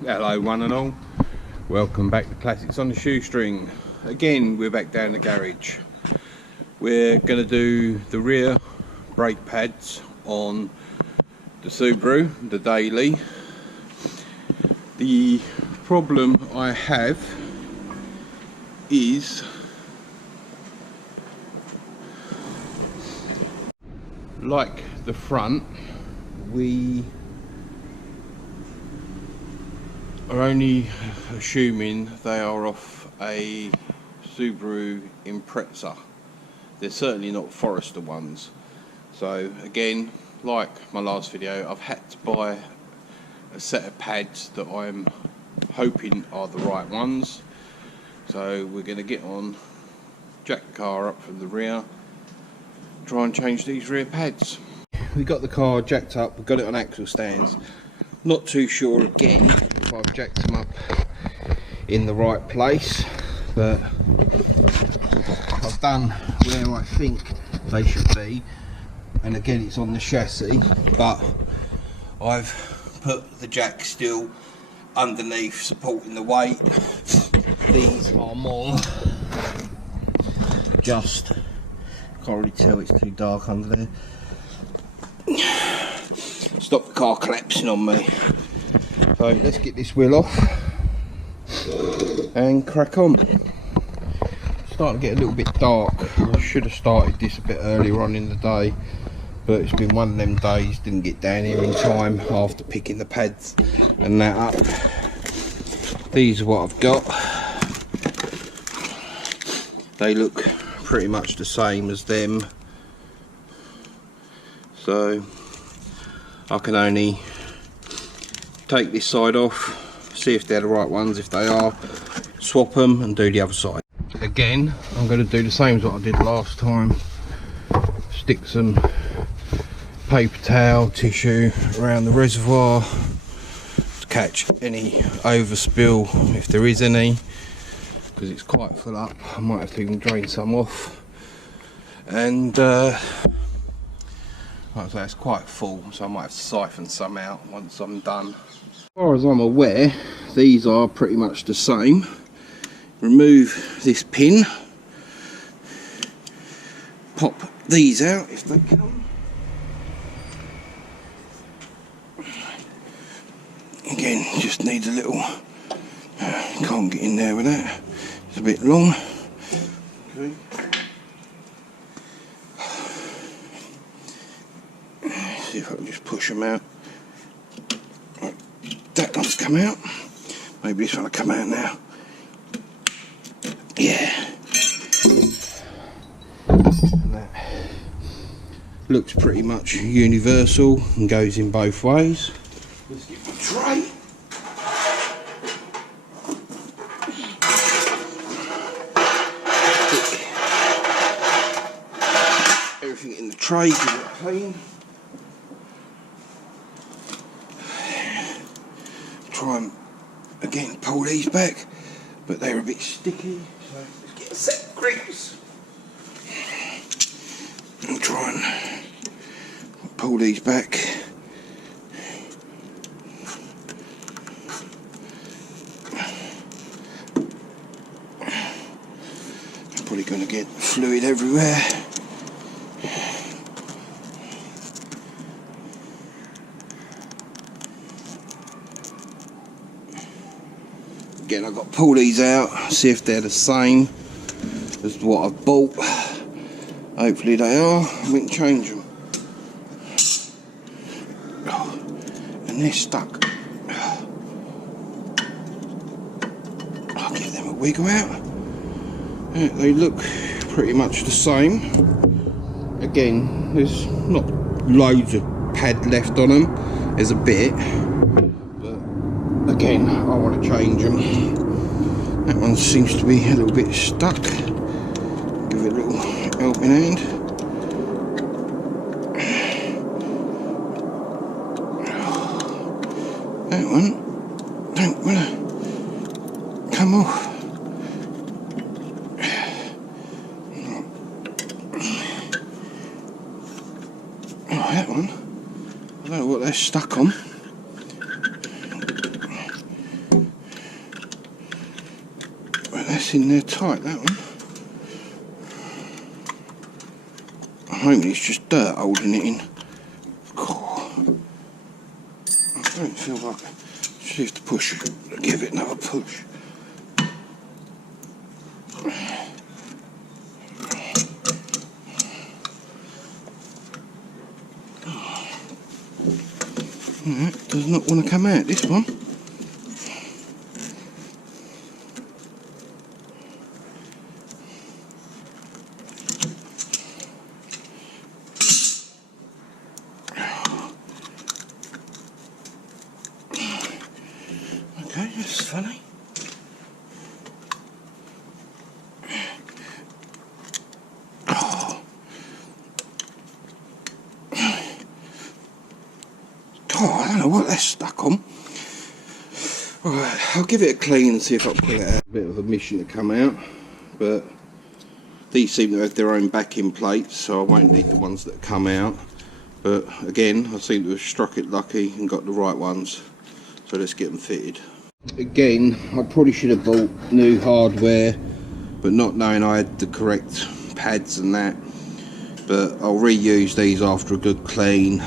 Hello one and all, welcome back to Classics on the Shoestring. Again, we're back down the garage. We're going to do the rear brake pads on the Subaru, the Daily. The problem I have is like the front, we are only assuming they are off a Subaru Impreza. They're certainly not Forester ones. So again, like my last video, I've had to buy a set of pads that I'm hoping are the right ones. So we're going to get on, jack the car up from the rear, try and change these rear pads. We got the car jacked up, we've got it on axle stands. Not too sure again if I've jacked them up in the right place, but I've done where I think they should be, and again it's on the chassis, but I've put the jack still underneath supporting the weight. These are more just, can't really tell, it's too dark under there. Stop the car collapsing on me. So let's get this wheel off and crack on. It's starting to get a little bit dark. I should have started this a bit earlier on in the day, but it's been one of them days, didn't get down here in time after picking the pads and that up. These are what I've got. They look pretty much the same as them, so I can only take this side off, see if they're the right ones. If they are, swap them and do the other side. Again, I'm going to do the same as what I did last time. Stick some paper towel, tissue around the reservoir to catch any overspill if there is any, because it's quite full up. I might have to even drain some off. And like I say, it's quite full, so I might have to siphon some out once I'm done. As far as I'm aware, these are pretty much the same. Remove this pin, pop these out if they come. Again, just needs a little, can't get in there with that, it's a bit long. Okay. See if I can just push them out. Right, that one's come out. Maybe this one will come out now. Yeah. And that looks pretty much universal and goes in both ways. Let's get my tray. Stick everything in the tray, give it clean. Try and again pull these back, but they're a bit sticky, so let's get a set of grips and try and pull these back. I'm probably going to get fluid everywhere. Again, I've got to pull these out, see if they're the same as what I've bought. Hopefully they are, we can change them. Oh, and they're stuck. I'll give them a wiggle out. They look pretty much the same. Again, there's not loads of pad left on them, there's a bit. Again, I want to change them. That one seems to be a little bit stuck. Give it a little helping hand. That one don't want to come off. Oh, that one I don't know what they're stuck on. But that's in there tight, that one. I'm hoping it's just dirt holding it in. I don't feel like I should have to push it. Give it another push. Does not want to come out, this one. Okay, that's funny. Oh, I don't know what that's stuck on. Alright, I'll give it a clean and see if I can pull it out. A bit of a mission to come out, but these seem to have their own backing plates, so I won't need the ones that come out. But again, I seem to have struck it lucky and got the right ones, so let's get them fitted. Again, I probably should have bought new hardware, but not knowing I had the correct pads and that. But I'll reuse these after a good clean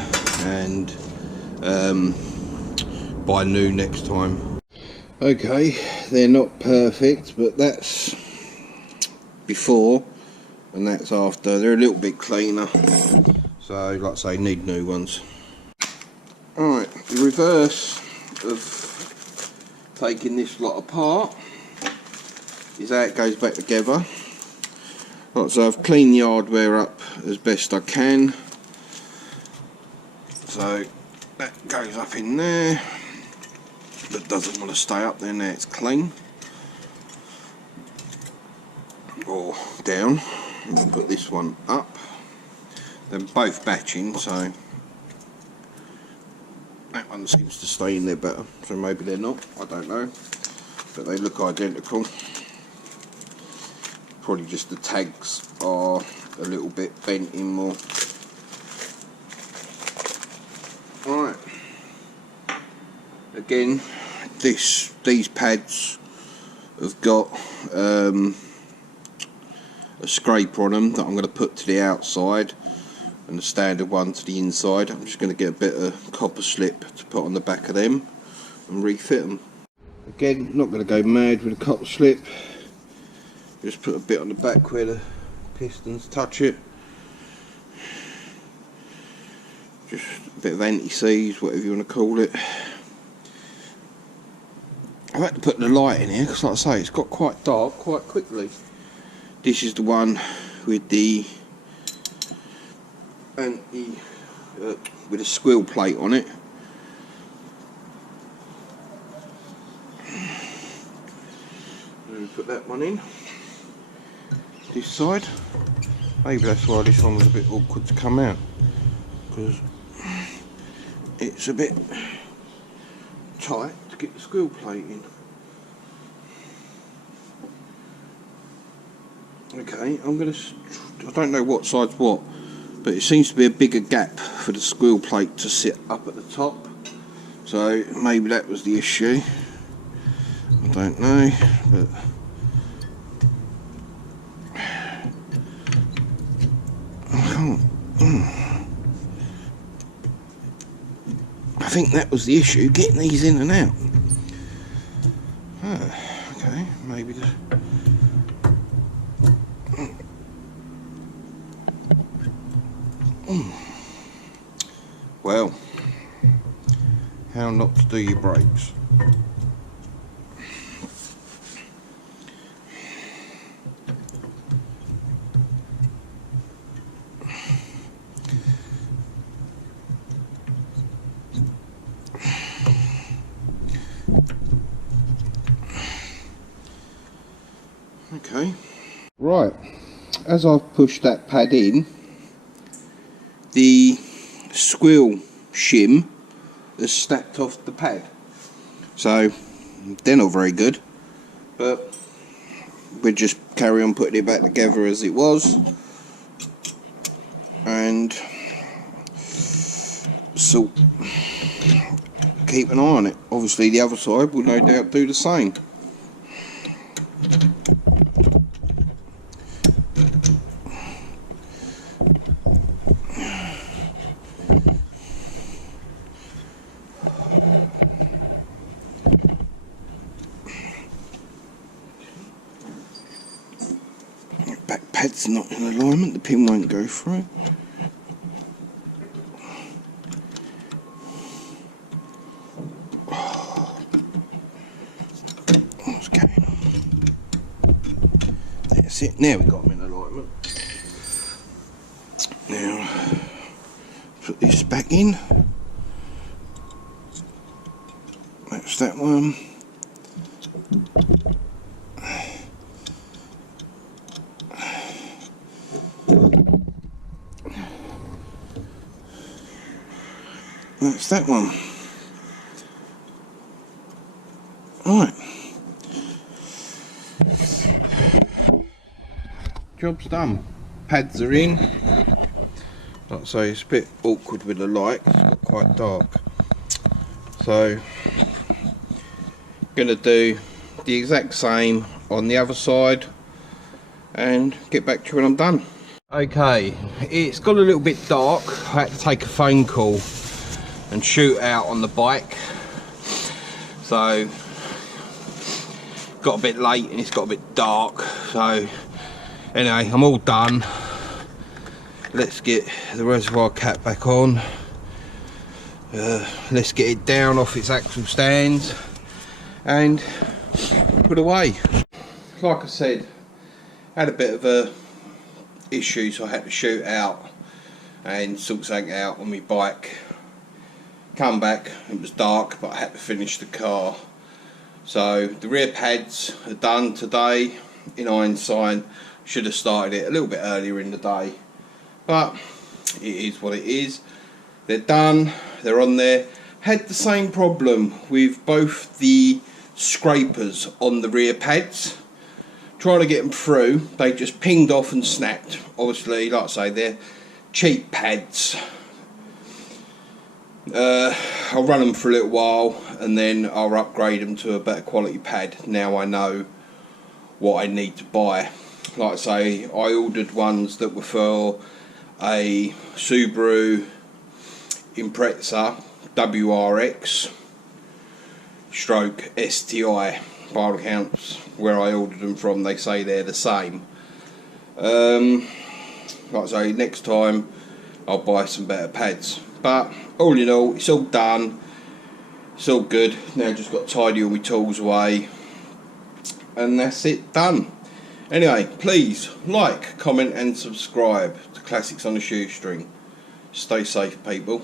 and buy new next time. Okay, they're not perfect, but that's before and that's after. They're a little bit cleaner, so like I say, need new ones. Alright, the reverse of taking this lot apart is how it goes back together. Right, so I've cleaned the hardware up as best I can. So that goes up in there, but doesn't want to stay up there. Now it's clean. Or down. We'll put this one up. They're both batching, so that one seems to stay in there better. So maybe they're not, I don't know. But they look identical. Probably just the tags are a little bit bent in more. Alright. Again, these pads have got a scraper on them that I'm going to put to the outside and the standard one to the inside. I'm just going to get a bit of copper slip to put on the back of them and refit them. Again, not going to go mad with a copper slip. Just put a bit on the back where the pistons touch it. Just a bit of anti-seize, whatever you want to call it. I've had to put the light in here because, like I say, it's got quite dark quite quickly. This is the one with the with a squill plate on it. Put that one in. This side. Maybe that's why this one was a bit awkward to come out, because it's a bit tight to get the squill plate in. Okay, I don't know what side's what, but it seems to be a bigger gap for the squill plate to sit up at the top, so maybe that was the issue. I don't know, but I think that was the issue, getting these in and out. Okay, maybe the well, how not to do your brakes. Okay, right, as I've pushed that pad in, the squill shim has snapped off the pad, so they're not very good, but we'll just carry on putting it back together as it was and So keep an eye on it. Obviously the other side will no doubt do the same. Back pad's not in alignment, the pin won't go through. What's going on? That's it, now we've got them in alignment. Now, put this back in. That's that one. That's that one. Right. Job's done. Pads are in. Like I say, it's a bit awkward with the light, it's got quite dark. So, going to do the exact same on the other side and get back to you when I'm done. Okay, it's got a little bit dark. I had to take a phone call and shoot out on the bike, so got a bit late and it's got a bit dark. So anyway, I'm all done. Let's get the reservoir cap back on. Let's get it down off its axle stands and put away. Like I said, had a bit of a issue, so I had to shoot out and sort something out on my bike. Come back, it was dark, but I had to finish the car. So the rear pads are done today. In hindsight, should have started it a little bit earlier in the day, but it is what it is. They're done, they're on there. Had the same problem with both the scrapers on the rear pads. Trying to get them through, they just pinged off and snapped. Obviously, like I say, they're cheap pads. I'll run them for a little while and then I'll upgrade them to a better quality pad. Now I know what I need to buy. Like I say, I ordered ones that were for a Subaru Impreza WRX stroke STI. By all accounts, where I ordered them from, they say they're the same. Like I say, next time I'll buy some better pads. But all in all, it's all done. It's all good. Now just got to tidy all my tools away, and that's it, done. Anyway, please like, comment and subscribe to Classics on a Shoestring. Stay safe, people.